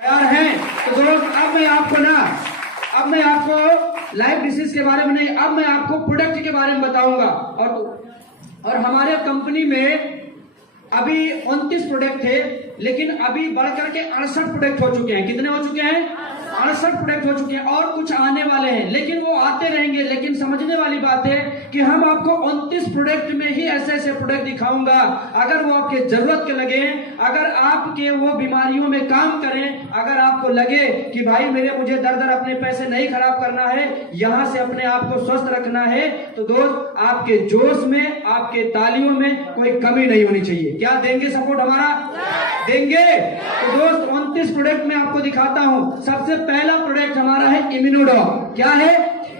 तैयार हैं? तो दोस्त अब मैं आपको लाइफ डिसीज के बारे में नहीं, अब मैं आपको प्रोडक्ट के बारे में बताऊंगा। और हमारे कंपनी में अभी 29 प्रोडक्ट थे, लेकिन अभी बढ़कर के 68 प्रोडक्ट हो चुके हैं। कितने हो चुके हैं? 68 प्रोडक्ट हो चुके हैं और कुछ आने वाले हैं, लेकिन वो आते रहेंगे। लेकिन समझने वाली बात है कि हम आपको 29 प्रोडक्ट में ही ऐसे ऐसे प्रोडक्ट दिखाऊंगा, अगर वो आपके जरूरत के लगे, अगर आपके वो बीमारियों में काम करें, अगर आपको लगे कि भाई मुझे दर अपने पैसे नहीं खराब करना है, यहां से अपने आप को स्वस्थ रखना है, तो दोस्त आपके जोश में, आपके तालियों में कोई कमी नहीं होनी चाहिए। क्या देंगे सपोर्ट हमारा? देंगे। तो दोस्त 29 प्रोडक्ट में आपको दिखाता हूं। सबसे पहला प्रोडक्ट हमारा है इम्यूनोडॉक। क्या है?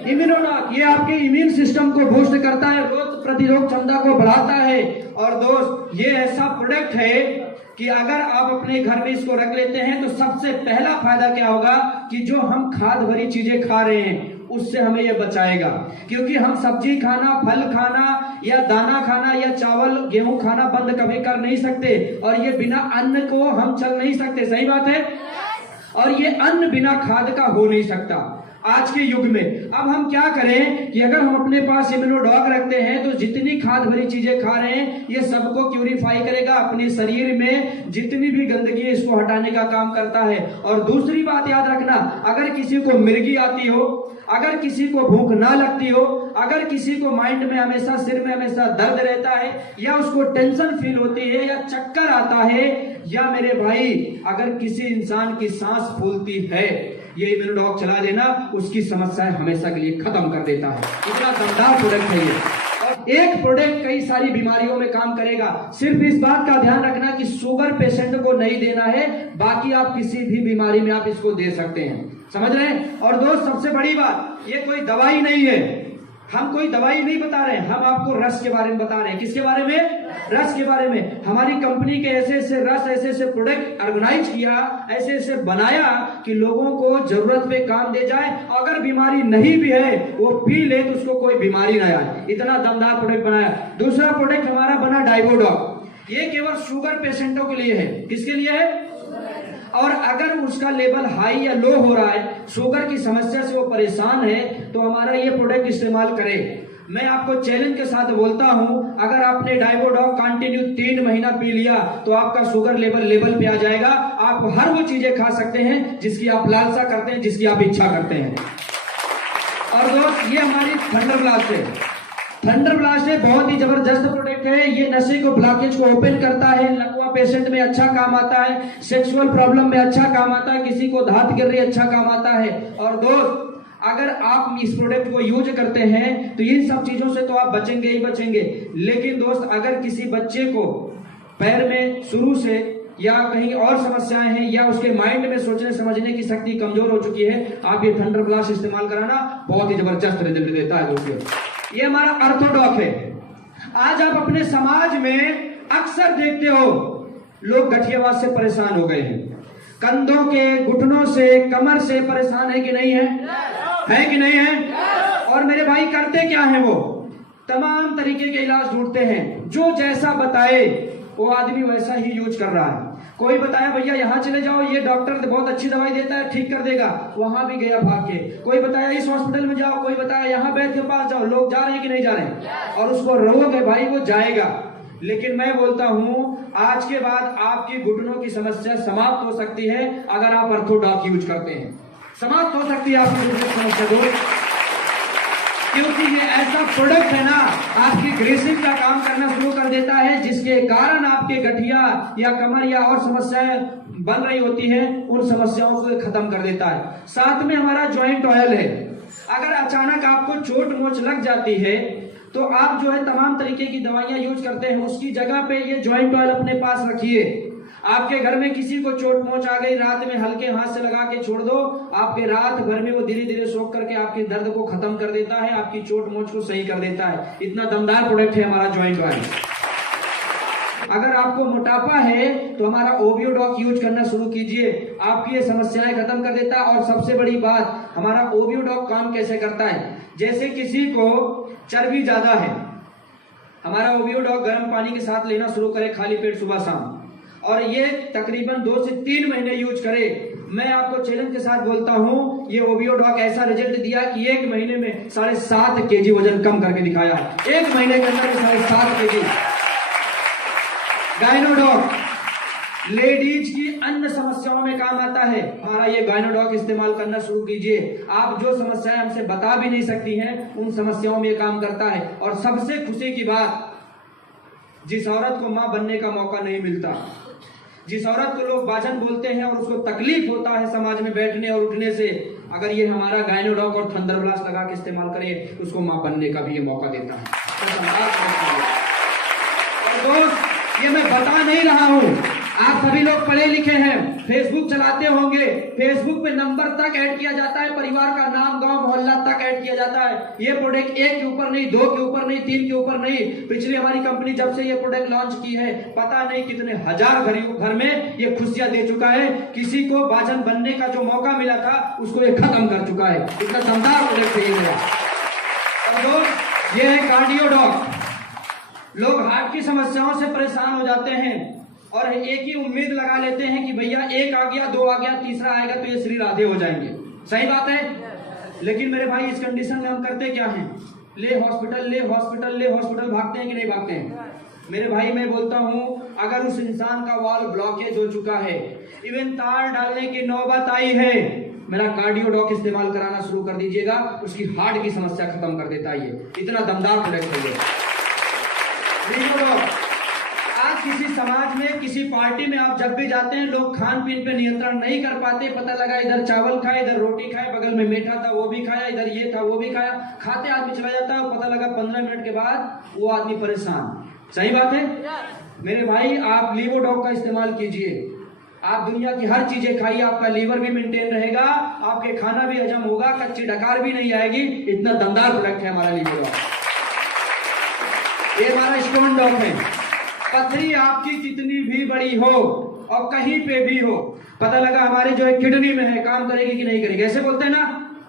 इम्यूनोडॉक। ये आपके इम्यून सिस्टम को बूस्ट करता है, रोग प्रतिरोधक क्षमता को बढ़ाता है। और दोस्त ये ऐसा प्रोडक्ट है कि अगर आप अपने घर में इसको रख लेते हैं तो सबसे पहला फायदा क्या होगा कि जो हम खाद भरी चीजें खा रहे हैं उससे हमें यह बचाएगा। क्योंकि हम सब्जी खाना, फल खाना या दाना खाना या चावल गेहूं खाना बंद कभी कर नहीं सकते, और ये बिना अन्न को हम चल नहीं सकते। सही बात है? और ये अन्न बिना खाद का हो नहीं सकता आज के युग में। अब हम क्या करें कि अगर हम अपने पास इम्यूनोडॉक रखते हैं तो जितनी खाद भरी चीजें खा रहे हैं ये सबको प्यूरिफाई करेगा, अपने शरीर में जितनी भी गंदगी है इसको हटाने का काम करता है। और दूसरी बात याद रखना, अगर किसी को मिर्गी आती हो, अगर किसी को भूख ना लगती हो, अगर किसी को माइंड में हमेशा, सिर में हमेशा दर्द रहता है, या उसको टेंशन फील होती है, या चक्कर आता है, या मेरे भाई अगर किसी इंसान की सांस फूलती है, ये इम्यूनोडॉक चला देना उसकी समस्याएं हमेशा के लिए खत्म कर देता है। इतना दमदार प्रोडक्ट है ये। और एक प्रोडक्ट कई सारी बीमारियों में काम करेगा। सिर्फ इस बात का ध्यान रखना कि शुगर पेशेंट को नहीं देना है, बाकी आप किसी भी बीमारी में आप इसको दे सकते हैं। समझ रहे हैं? और दोस्त सबसे बड़ी बात, ये कोई दवाई नहीं है, हम कोई दवाई नहीं बता रहे हैं, हम आपको रस के बारे में बता रहे हैं। किसके बारे में? रस के बारे में। हमारी कंपनी के ऐसे ऐसे रस, ऐसे ऐसे प्रोडक्ट ऑर्गेनाइज किया, ऐसे ऐसे बनाया कि लोगों को जरूरत पे काम दे जाए। अगर बीमारी नहीं भी है वो पी ले तो उसको कोई बीमारी ना आए, इतना दमदार प्रोडक्ट बनाया। दूसरा प्रोडक्ट हमारा बना डाइवोडॉक। ये केवल शुगर पेशेंटों के लिए है। किसके लिए है? और अगर उसका लेवल हाई या लो हो रहा है, शुगर की समस्या से वो परेशान है, तो हमारा ये प्रोडक्ट इस्तेमाल करें। मैं आपको चैलेंज के साथ बोलता हूं, अगर आपने डाइवोडॉक कंटिन्यू 3 महीना पी लिया तो आपका शुगर लेवल पे आ जाएगा। आप हर वो चीजें खा सकते हैं जिसकी आप लालसा करते हैं, जिसकी आप इच्छा करते हैं। और दोस्त ये हमारी थंडर ब्लास्ट है। थंडर ब्लास्ट है, बहुत ही जबरदस्त प्रोडक्ट है। ये नशे को, ब्लॉकेज को ओपन करता है, लकवा पेशेंट में अच्छा काम आता है, सेक्सुअल प्रॉब्लम में अच्छा काम आता है, किसी को धात गिर रही अच्छा काम आता है। और दोस्त अगर आप इस प्रोडक्ट को यूज करते हैं तो इन सब चीजों से तो आप बचेंगे ही बचेंगे। लेकिन दोस्त अगर किसी बच्चे को पैर में शुरू से या कहीं और समस्याएं हैं, या उसके माइंड में सोचने समझने की शक्ति कमजोर हो चुकी है, आप ये थंडर ब्लास्ट इस्तेमाल कराना बहुत ही जबरदस्त रिजल्ट देता है दोस्तों। ये हमारा ऑर्थोडॉक है। आज आप अपने समाज में अक्सर देखते हो लोग गठियावाद से परेशान हो गए हैं, कंधों के, घुटनों से, कमर से परेशान है कि नहीं है? है कि नहीं है? और मेरे भाई करते क्या है, वो तमाम तरीके के इलाज ढूंढते हैं। जो जैसा बताए वो आदमी वैसा ही यूज कर रहा है। कोई बताया भैया यहाँ चले जाओ, ये डॉक्टर बहुत अच्छी दवाई देता है, ठीक कर देगा, वहां भी गया भाग के। कोई बताया इस हॉस्पिटल में जाओ, कोई बताया यहाँ वैद्य के पास जाओ। लोग जा रहे हैं कि नहीं जा रहे हैं? और उसको रोग भाई वो जाएगा। लेकिन मैं बोलता हूं आज के बाद आपकी घुटनों की समस्या समाप्त हो सकती है अगर आप ऑर्थोडॉक यूज करते हैं। समाप्त हो सकती है आपकी घुटनों की समस्या दोस्त, क्योंकि ये ऐसा प्रोडक्ट है ना, आपकी ग्रेसिंग का काम करना शुरू कर देता है, जिसके कारण आपके गठिया या कमर या और समस्याएं बन रही होती हैं, उन समस्याओं को खत्म कर देता है। साथ में हमारा जॉइंट ऑयल है। अगर अचानक आपको चोट मोच लग जाती है तो आप जो है तमाम तरीके की दवाइयां यूज करते हैं, उसकी जगह पे ये जॉइंट ऑयल अपने पास रखिए। आपके घर में किसी को चोट मोच आ गई, रात में हल्के हाथ से लगा के छोड़ दो, आपके रात भर में वो धीरे धीरे सोख करके आपके दर्द को खत्म कर देता है, आपकी चोट मोच को सही कर देता है। इतना दमदार प्रोडक्ट है हमारा जॉइंट ऑयल। अगर आपको मोटापा है तो हमारा ओवियोडॉक यूज करना शुरू कीजिए, आपकी ये समस्याएं खत्म कर देता है। और सबसे बड़ी बात, हमारा ओवियोडॉक काम कैसे करता है, जैसे किसी को चर्बी ज्यादा है, हमारा ओवियोडॉक गर्म पानी के साथ लेना शुरू करे खाली पेट सुबह शाम, और ये तकरीबन 2 से 3 महीने यूज करे, मैं आपको चैलेंज के साथ बोलता हूं, ये ओबियोडॉक ऐसा रिजल्ट दिया कि 1 महीने में 7.5 kg वजन कम करके दिखाया है। 1 महीने के अंदर 7.5 kg। गाइनोडॉक लेडीज की अन्य समस्याओं में काम आता है। हमारा ये गाइनोडॉक इस्तेमाल करना शुरू कीजिए। आप जो समस्याएं हमसे बता भी नहीं सकती हैं, उन समस्याओं में ये काम करता है। और सबसे खुशी की बात, जिस औरत को मां बनने का मौका नहीं मिलता, जिस औरत को लोग बाजन बोलते हैं और उसको तकलीफ होता है समाज में बैठने और उठने से, अगर ये हमारा गाइनोडॉक और थंडर ब्लास्ट लगा के इस्तेमाल करे, उसको मां बनने का भी ये मौका देता है। और दोस्त, ये मैं बता नहीं रहा हूं, आप सभी लोग पढ़े लिखे हैं, फेसबुक चलाते होंगे। फेसबुक पे नंबर तक ऐड किया जाता है, परिवार का नाम, गांव, मोहल्ला तक ऐड किया जाता है। ये प्रोडक्ट 1 के ऊपर नहीं, 2 के ऊपर नहीं, 3 के ऊपर नहीं। पिछली हमारी कंपनी जब से ये प्रोडक्ट लॉन्च की है, पता नहीं कितने हजार घर में ये खुशियां दे चुका है। किसी को बाजन बनने का जो मौका मिला था, उसको ये खत्म कर चुका है। इतना दमदार प्रोडक्ट है ये। ये है कार्डियोडॉक। लोग हार्ट की समस्याओं से परेशान हो जाते हैं और एक ही उम्मीद लगा लेते हैं कि भैया 1 आ गया, 2 आ गया, तीसरा आएगा तो ये श्री राधे हो जाएंगे। सही बात है, लेकिन मेरे भाई इस कंडीशन में हम करते क्या हैं? ले हॉस्पिटल, ले हॉस्पिटल, ले हॉस्पिटल, भागते हैं कि नहीं भागते हैं? मेरे भाई मैं बोलता हूं, अगर उस इंसान का वॉल ब्लॉकेज हो चुका है, इवन तार डालने की नौबत आई है, मेरा कार्डियोडॉक इस्तेमाल कराना शुरू कर दीजिएगा। उसकी हार्ट की समस्या खत्म कर देता है ये। इतना दमदार प्रोडक्ट है ये। आज किसी समाज में, किसी पार्टी में आप जब भी जाते हैं, लोग खान पीन पे नियंत्रण नहीं कर पाते। पता लगा इधर चावल खाए, इधर रोटी खाए, बगल में मीठा था वो भी खाया, इधर ये था वो भी खाया, खाते आदमी चला जाता है। पता लगा 15 मिनट के बाद वो आदमी परेशान। सही बात है मेरे भाई, आप लीवोडॉक का इस्तेमाल कीजिए। आप दुनिया की हर चीजें खाइए, आपका लीवर भी मेंटेन रहेगा, आपके खाना भी हजम होगा, कच्ची डकार भी नहीं आएगी। इतना दमदार प्रोडक्ट है हमारा लीवोडॉक। ये हमारा स्टोन डॉक है। पथरी आपकी कितनी भी बड़ी हो और कहीं पे भी हो, पता लगा हमारे जो है किडनी में है, काम करेगी कि नहीं करेगी, ऐसे बोलते हैं ना।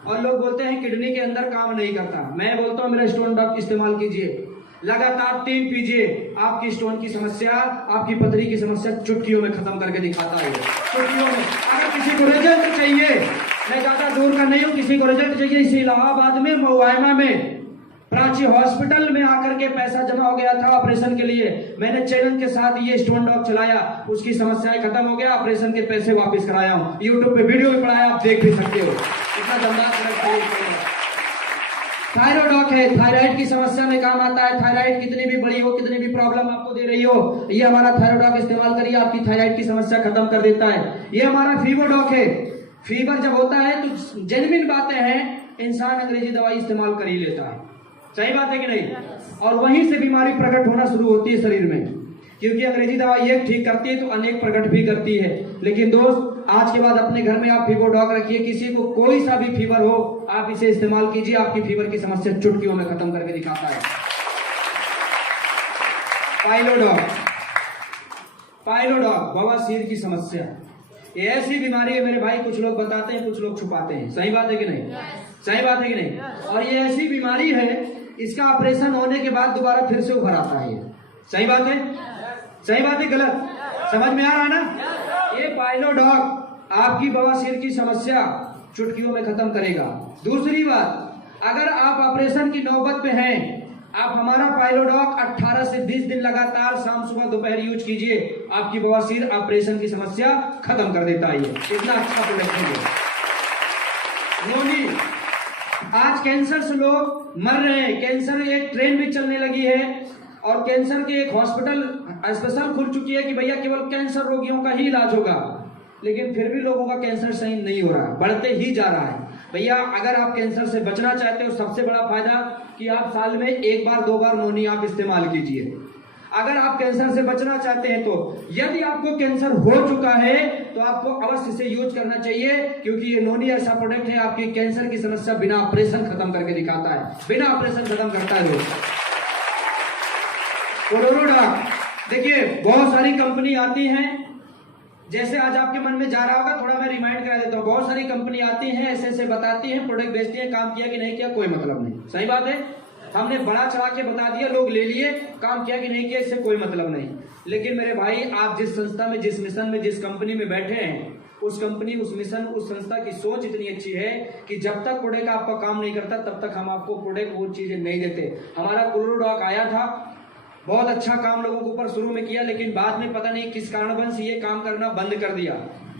और लोग बोलते हैं किडनी के अंदर काम नहीं करता। मैं बोलता हूं मेरा स्टोन डॉक इस्तेमाल कीजिए, लगातार 3 पीजिए, आपकी स्टोन की समस्या, आपकी पथरी की समस्या चुटकियों में खत्म करके दिखाता है। चुटकियों में। अगर किसी को रिजल्ट चाहिए, मैं ज्यादा दूर का नहीं हूं, किसी को रिजल्ट चाहिए, इसी इलाहाबाद में मोवाइमा में प्राची हॉस्पिटल में आकर के पैसा जमा हो गया था ऑपरेशन के लिए, मैंने चैलेंज के साथ ये स्टोन डॉक चलाया, उसकी समस्याएं खत्म हो गया, ऑपरेशन के पैसे वापस कराया हूं। यूट्यूब पे वीडियो भी पढ़ाया, आप देख भी सकते हो। इतना दमदार थायराइडॉक है, थायराइड की समस्या में काम आता है। थायराइड कितनी भी बड़ी हो, कितनी भी प्रॉब्लम आपको दे रही हो, ये हमारा थायराइडॉक इस्तेमाल करिए, आपकी थायराइड की समस्या खत्म कर देता है। ये हमारा फीवरडॉक है। फीवर जब होता है तो जेन्युइन बातें हैं, इंसान अंग्रेजी दवाई इस्तेमाल कर ही लेता है। सही बात है कि नहीं? और वहीं से बीमारी प्रकट होना शुरू होती है शरीर में, क्योंकि अंग्रेजी दवाई एक ठीक करती है तो अनेक प्रकट भी करती है। लेकिन दोस्त, आज के बाद अपने घर में आप फीवरडॉक रखिए। किसी को कोई सा भी फीवर हो, आप इसे इस्तेमाल कीजिए, आपकी फीवर की समस्या चुटकियों में खत्म करके दिखाता है। पाइलोडॉक, पाइलोडॉक बवासीर की समस्या, ये ऐसी बीमारी है मेरे भाई, कुछ लोग बताते हैं, कुछ लोग छुपाते हैं। सही बात है कि नहीं? सही बात है कि नहीं? और ये ऐसी बीमारी है, इसका ऑपरेशन होने के बाद दोबारा फिर से उभर आता है। सही बात है? सही बात है गलत? समझ में आ रहा है ना? ये पाइलोडॉक आपकी बवासीर की समस्या चुटकियों में खत्म करेगा। दूसरी बात, अगर आप ऑपरेशन की नौबत पे हैं, आप हमारा पाइलोडॉक 18 से 20 दिन लगातार शाम सुबह दोपहर यूज कीजिए, आपकी बवासीर ऑपरेशन की समस्या खत्म कर देता है। इतना अच्छा प्रोडक्ट है। नोनी, आज कैंसर से लोग मर रहे हैं। कैंसर एक ट्रेन भी चलने लगी है और कैंसर के एक हॉस्पिटल स्पेशल खुल चुकी है कि भैया केवल कैंसर रोगियों का ही इलाज होगा। लेकिन फिर भी लोगों का कैंसर सही नहीं हो रहा है, बढ़ते ही जा रहा है। भैया अगर आप कैंसर से बचना चाहते हो, सबसे बड़ा फायदा कि आप साल में 1 बार 2 बार नोनी आप इस्तेमाल कीजिए। अगर आप कैंसर से बचना चाहते हैं तो, यदि आपको कैंसर हो चुका है तो आपको अवश्य इसे यूज करना चाहिए, क्योंकि ये नोनी ऐसा प्रोडक्ट है आपकी कैंसर की समस्या बिना ऑपरेशन खत्म करके दिखाता है, बिना ऑपरेशन खत्म करता है। कोलोरोडॉक, देखिए बहुत सारी कंपनी आती हैं, जैसे आज आपके मन में जा रहा होगा, थोड़ा मैं रिमाइंड करा देता हूँ। बहुत सारी कंपनी आती हैं, ऐसे ऐसे बताती हैं, प्रोडक्ट बेचती हैं, काम किया कि नहीं किया कोई मतलब नहीं। सही बात है, हमने बड़ा चढ़ा के बता दिया, लोग ले लिए, काम किया कि नहीं किया इससे कोई मतलब नहीं। लेकिन मेरे भाई, आप जिस संस्था में, जिस मिशन में, जिस कंपनी में बैठे हैं, उस कंपनी, उस मिशन, उस संस्था की सोच इतनी अच्छी है कि जब तक प्रोडक्ट आपका काम नहीं करता तब तक हम आपको प्रोडक्ट वो चीजें नहीं देते। हमारा क्लोरोडॉक आया था, बहुत अच्छा काम लोगों के ऊपर शुरू में किया, लेकिन बाद में पता नहीं किस कारणवश ये काम करना बंद कर दिया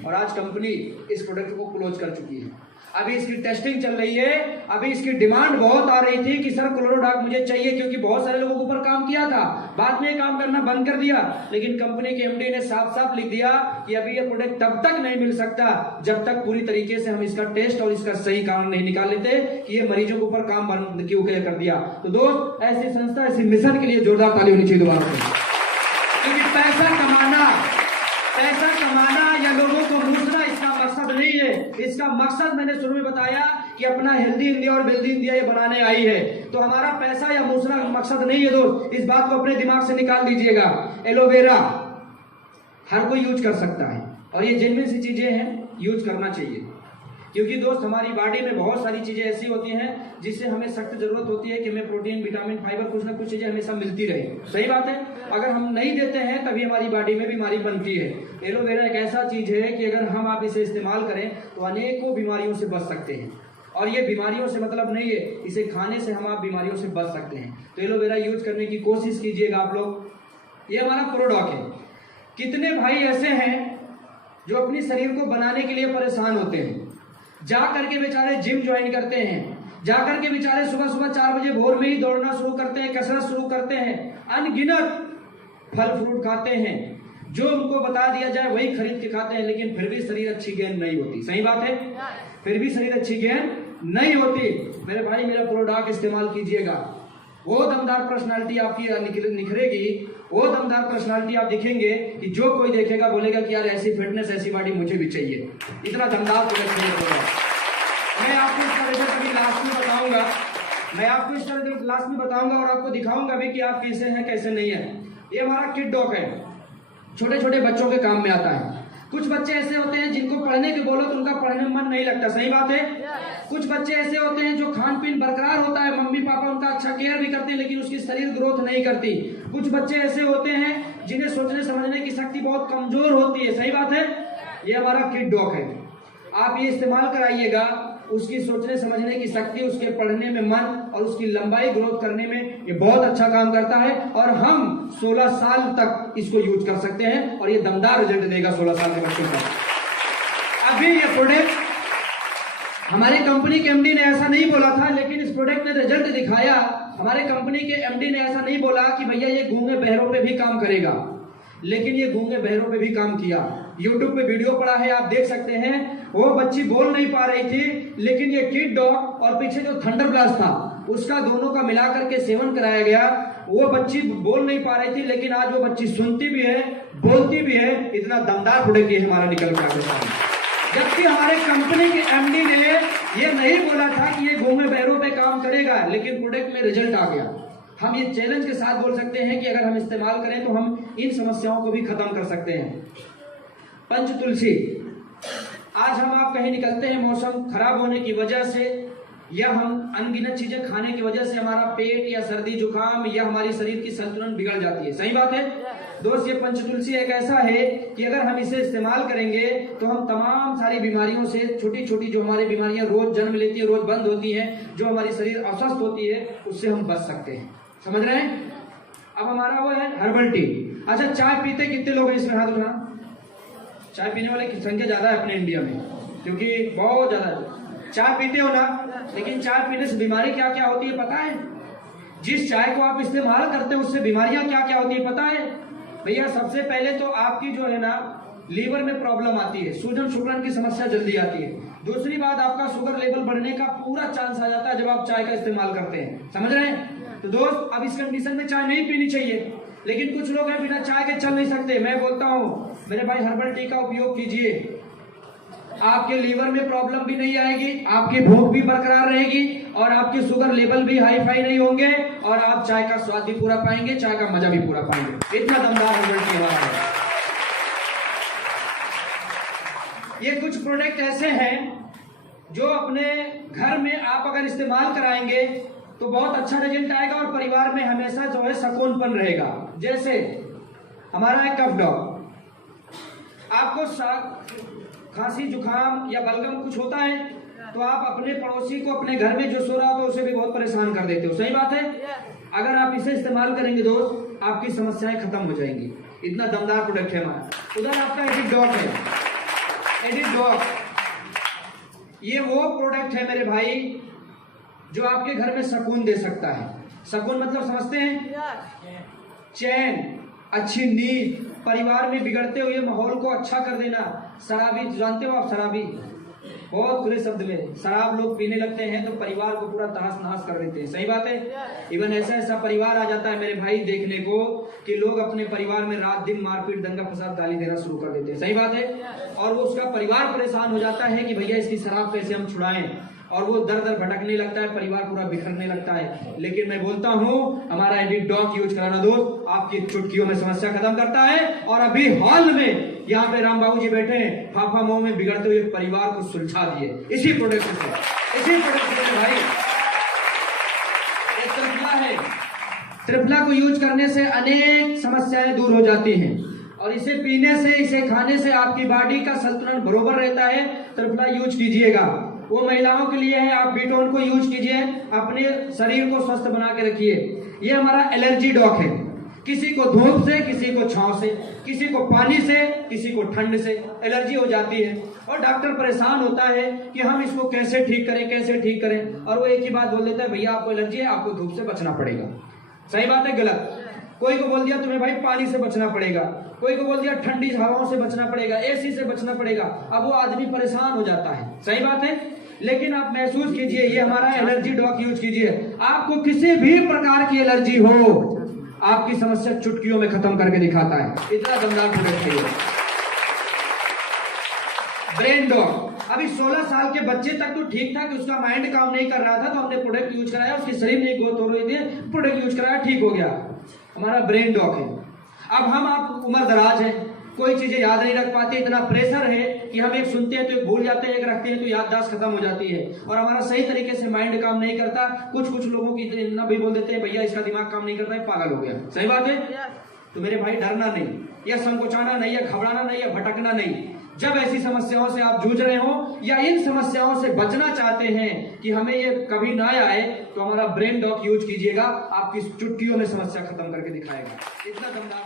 और आज कंपनी इस प्रोडक्ट को क्लोज कर चुकी है। अभी इसकी टेस्टिंग चल रही है, अभी इसकी डिमांड बहुत आ रही थी कि सर क्लोरोडॉक मुझे चाहिए, क्योंकि बहुत सारे लोगों के ऊपर काम किया था, बाद में काम करना बंद कर दिया। लेकिन कंपनी के एमडी ने साफ साफ लिख दिया कि अभी ये प्रोडक्ट तब तक नहीं मिल सकता जब तक पूरी तरीके से हम इसका टेस्ट और इसका सही कारण नहीं निकाल लेते कि ये मरीजों के ऊपर काम बंद क्यों कर दिया। तो दोस्त, ऐसी संस्था, ऐसी मिशन के लिए जोरदार ताली होनी चाहिए दोबारा से, क्योंकि पैसा कमाना या लोगों को मूसना इसका मकसद नहीं है। इसका मकसद मैंने शुरू में बताया कि अपना हेल्दी इंडिया और वेल्दी इंडिया ये बनाने आई है। तो हमारा पैसा या मूसना मकसद नहीं है दोस्त, इस बात को अपने दिमाग से निकाल दीजिएगा। एलोवेरा हर कोई यूज कर सकता है और ये जेन्युइन सी चीजें हैं, यूज करना चाहिए, क्योंकि दोस्त हमारी बॉडी में बहुत सारी चीजें ऐसी होती हैं जिससे हमें सख्त जरूरत होती है कि हमें प्रोटीन, विटामिन, फाइबर, कुछ ना कुछ चीजें हमेशा मिलती रहे। सही बात है, अगर हम नहीं देते हैं तभी हमारी बॉडी में बीमारी बनती है। एलोवेरा एक ऐसा चीज है कि अगर हम आप इसे इस्तेमाल करें तो अनेकों बीमारियों से बच सकते हैं। और ये बीमारियों से मतलब नहीं है, इसे खाने से हम आप बीमारियों से बच सकते हैं। तो एलोवेरा यूज करने की कोशिश कीजिएगा आप लोग। ये हमारा प्रोडक्ट है। कितने भाई ऐसे हैं जो अपनी शरीर को बनाने के लिए परेशान होते हैं, जा करके बेचारे जिम ज्वाइन करते हैं, जा करके बेचारे सुबह सुबह 4 बजे भोर में ही दौड़ना शुरू करते हैं, कसरत शुरू करते हैं, अनगिनत फल फ्रूट खाते हैं, जो उनको बता दिया जाए वही खरीद के खाते हैं, लेकिन फिर भी शरीर अच्छी गेंद नहीं होती। सही बात है, फिर भी शरीर अच्छी गेंद नहीं होती। मेरे भाई, मेरा प्रोडक्ट इस्तेमाल कीजिएगा, वो दमदार पर्सनालिटी आपकी निखरेगी, वो दमदार पर्सनालिटी आप दिखेंगे कि जो कोई देखेगा बोलेगा कि यार ऐसी फिटनेस, ऐसी बॉडी मुझे भी चाहिए। इतना दमदार प्रोडक्ट होगा। मैं आपको इसका रिजल्ट अभी लास्ट में बताऊंगा, और आपको दिखाऊंगा भी कि आप कैसे हैं कैसे नहीं है। ये हमारा किड डॉग है, छोटे छोटे बच्चों के काम में आता है। कुछ बच्चे ऐसे होते हैं जिनको पढ़ने के बोलो तो उनका पढ़ने में मन नहीं लगता। सही बात है। कुछ बच्चे ऐसे होते हैं जो खान पीन बरकरार होता है, मम्मी पापा उनका अच्छा केयर भी करते हैं, लेकिन उसकी शरीर ग्रोथ नहीं करती। कुछ बच्चे ऐसे होते हैं जिन्हें सोचने समझने की शक्ति बहुत कमजोर होती है। सही बात है। ये हमारा किड डॉग है, आप ये इस्तेमाल कराइएगा, उसकी सोचने समझने की शक्ति, उसके पढ़ने में मन और उसकी लंबाई ग्रोथ करने में ये बहुत अच्छा काम करता है। और हम 16 साल तक इसको यूज कर सकते हैं और ये दमदार रिजल्ट देगा 16 साल के बच्चों को। अभी ये प्रोडक्ट हमारे कंपनी के एमडी ने ऐसा नहीं बोला था, लेकिन इस प्रोडक्ट ने रिजल्ट दिखाया। हमारे कंपनी के एमडी ने ऐसा नहीं बोला कि भैया ये गूंगे बहरों पे भी काम करेगा, लेकिन ये गूंगे बहरों पे भी काम किया। YouTube पे वीडियो पड़ा है, आप देख सकते हैं। वो बच्ची बोल नहीं पा रही थी, लेकिन ये किड डॉग और पीछे जो थंडर ब्लास्ट था उसका दोनों का मिलाकर के सेवन कराया गया। वो बच्ची बोल नहीं पा रही थी, लेकिन आज वो बच्ची सुनती भी है, बोलती भी है। इतना दमदार प्रोडक्ट ये हमारा निकल के आगे है। जबकि हमारे कंपनी के एमडी ने ये नहीं बोला था कि ये गूंगे बहरों पे काम करेगा, लेकिन प्रोडक्ट में रिजल्ट आ गया। हम ये चैलेंज के साथ बोल सकते हैं कि अगर हम इस्तेमाल करें तो हम इन समस्याओं को भी खत्म कर सकते हैं। पंचतुलसी, आज हम आप कहीं निकलते हैं मौसम खराब होने की वजह से या हम अनगिनत चीजें खाने की वजह से हमारा पेट या सर्दी जुकाम या हमारी शरीर की संतुलन बिगड़ जाती है। सही बात है दोस्त। ये पंचतुलसी एक ऐसा है कि अगर हम इसे इस्तेमाल करेंगे तो हम तमाम सारी बीमारियों से, छोटी छोटी जो हमारी बीमारियां रोज जन्म लेती है, रोज बंद होती हैं, जो हमारी शरीर अस्वस्थ होती है, उससे हम बच सकते हैं। समझ रहे हैं। अब हमारा वो है हर्बल टी। अच्छा, चाय पीते कितने लोग हैं इसमें? हाथ उठा। चाय पीने वाले की संख्या ज्यादा है अपने इंडिया में, क्योंकि बहुत ज्यादा चाय पीते हो ना। लेकिन चाय पीने से बीमारी क्या क्या होती है पता है? जिस चाय को आप इस्तेमाल करते हैं उससे बीमारियां क्या क्या होती है पता है भैया? सबसे पहले तो आपकी जो है ना लीवर में प्रॉब्लम आती है, सूजन शुक्रण की समस्या जल्दी आती है। दूसरी बात, आपका शुगर लेवल बढ़ने का पूरा चांस आ जाता है जब आप चाय का इस्तेमाल करते हैं। समझ रहे हैं। तो दोस्त, अब इस कंडीशन में चाय नहीं पीनी चाहिए, लेकिन कुछ लोग हैं बिना चाय के चल नहीं सकते। मैं बोलता हूँ मेरे भाई, हर्बल टी का उपयोग कीजिए, आपके लीवर में प्रॉब्लम भी नहीं आएगी, आपकी भूख भी बरकरार रहेगी और आपके शुगर लेवल भी हाई फाई नहीं होंगे और आप चाय का स्वाद भी पूरा पाएंगे, चाय का मजा भी पूरा पाएंगे। इतना दमदार हर्बल टी हमारा है। ये कुछ प्रोडक्ट ऐसे हैं जो अपने घर में आप अगर इस्तेमाल कराएंगे तो बहुत अच्छा रिजल्ट आएगा और परिवार में हमेशा जो है सुकूनपन रहेगा। जैसे हमारा है कफ डॉग। आपको खांसी जुकाम या बलगम कुछ होता है तो आप अपने पड़ोसी को अपने घर में जो सो रहा हो उसे भी बहुत परेशान कर देते हो, सही बात है। अगर आप इसे इस्तेमाल करेंगे दोस्त, आपकी समस्याएं खत्म हो जाएंगी। इतना दमदार प्रोडक्ट है हमारा। उधर आपका एडिडॉक है, एडिडॉक ये वो प्रोडक्ट है मेरे भाई जो आपके घर में सुकून दे सकता है। सुकून मतलब समझते हैं? चैन, अच्छी नींद, परिवार में बिगड़ते हुए माहौल को अच्छा कर देना। शराबी जानते हो आप? शराबी बहुत खुले शब्द में शराब लोग पीने लगते हैं तो परिवार को पूरा तहस नहस कर देते हैं, सही बात है। इवन ऐसा ऐसा परिवार आ जाता है मेरे भाई देखने को कि लोग अपने परिवार में रात दिन मारपीट दंगा फसाद गाली देना शुरू कर देते हैं, सही बात है। और वो उसका परिवार परेशान हो जाता है कि भैया इसकी शराब कैसे हम छुड़ाएं, और वो दर दर भटकने लगता है, परिवार पूरा बिखरने लगता है। लेकिन मैं बोलता हूं हमारा एडिडॉक यूज कराना दोस्त आपकी चुटकियों में समस्या खत्म करता है। और अभी हाल में यहाँ पे राम बाबू जी बैठे हैं, फाफा मोह में बिगड़ते हुए परिवार को सुलझा दिए इसी प्रोडक्ट से, इसी प्रोडक्ट से भाई। एक त्रिफला है, त्रिफला को यूज करने से अनेक समस्याएं दूर हो जाती हैं और इसे पीने से, इसे खाने से आपकी बॉडी का संतुलन बरोबर रहता है। त्रिफला यूज कीजिएगा, वो महिलाओं के लिए है। आप बीटोन को यूज कीजिए, अपने शरीर को स्वस्थ बना के रखिए। ये हमारा एलर्जी डॉक है। किसी को धूप से, किसी को छांव से, किसी को पानी से, किसी को ठंड से एलर्जी हो जाती है और डॉक्टर परेशान होता है कि हम इसको कैसे ठीक करें, कैसे ठीक करें। और वो एक ही बात बोल देता है, भैया आपको एलर्जी है, आपको धूप से बचना पड़ेगा। सही बात है गलत? कोई को बोल दिया तुम्हें भाई पानी से बचना पड़ेगा, कोई को बोल दिया ठंडी हवाओं से बचना पड़ेगा, एसी से बचना पड़ेगा। अब वो आदमी परेशान हो जाता है, सही बात है। लेकिन आप महसूस कीजिए, ये हमारा एलर्जी डॉक यूज कीजिए। आपको किसी भी प्रकार की एलर्जी हो, आपकी समस्या चुटकियों में खत्म करके दिखाता है। इतना दमदार प्रोडक्ट है ये। ब्रेन डॉक, अभी 16 साल के बच्चे तक तो ठीक था कि उसका माइंड काम नहीं कर रहा था तो हमने प्रोडक्ट यूज कराया, उसकी शरीर नहीं ग्रोथ हो रही थी, प्रोडक्ट यूज कराया, ठीक हो गया। हमारा ब्रेन डॉक है। अब हम आप उम्र दराज है, कोई चीजें याद नहीं रख पाते, इतना प्रेशर है कि हम एक सुनते हैं तो एक भूल जाते हैं, एक रखते हैं तो याददाश्त खत्म हो जाती है और हमारा सही तरीके से माइंड काम नहीं करता। कुछ लोगों की इतना भी बोल देते हैं भैया इसका दिमाग काम नहीं करता है, पागल हो गया, सही बात है। तो मेरे भाई डरना नहीं, या संकोचाना नहीं, या घबराना नहीं, या भटकना नहीं। जब ऐसी समस्याओं से आप जूझ रहे हो या इन समस्याओं से बचना चाहते हैं कि हमें ये कभी ना आए, तो हमारा ब्रेन डॉक यूज कीजिएगा, आपकी चुटकियों में समस्या खत्म करके दिखाएगा। इतना दमदार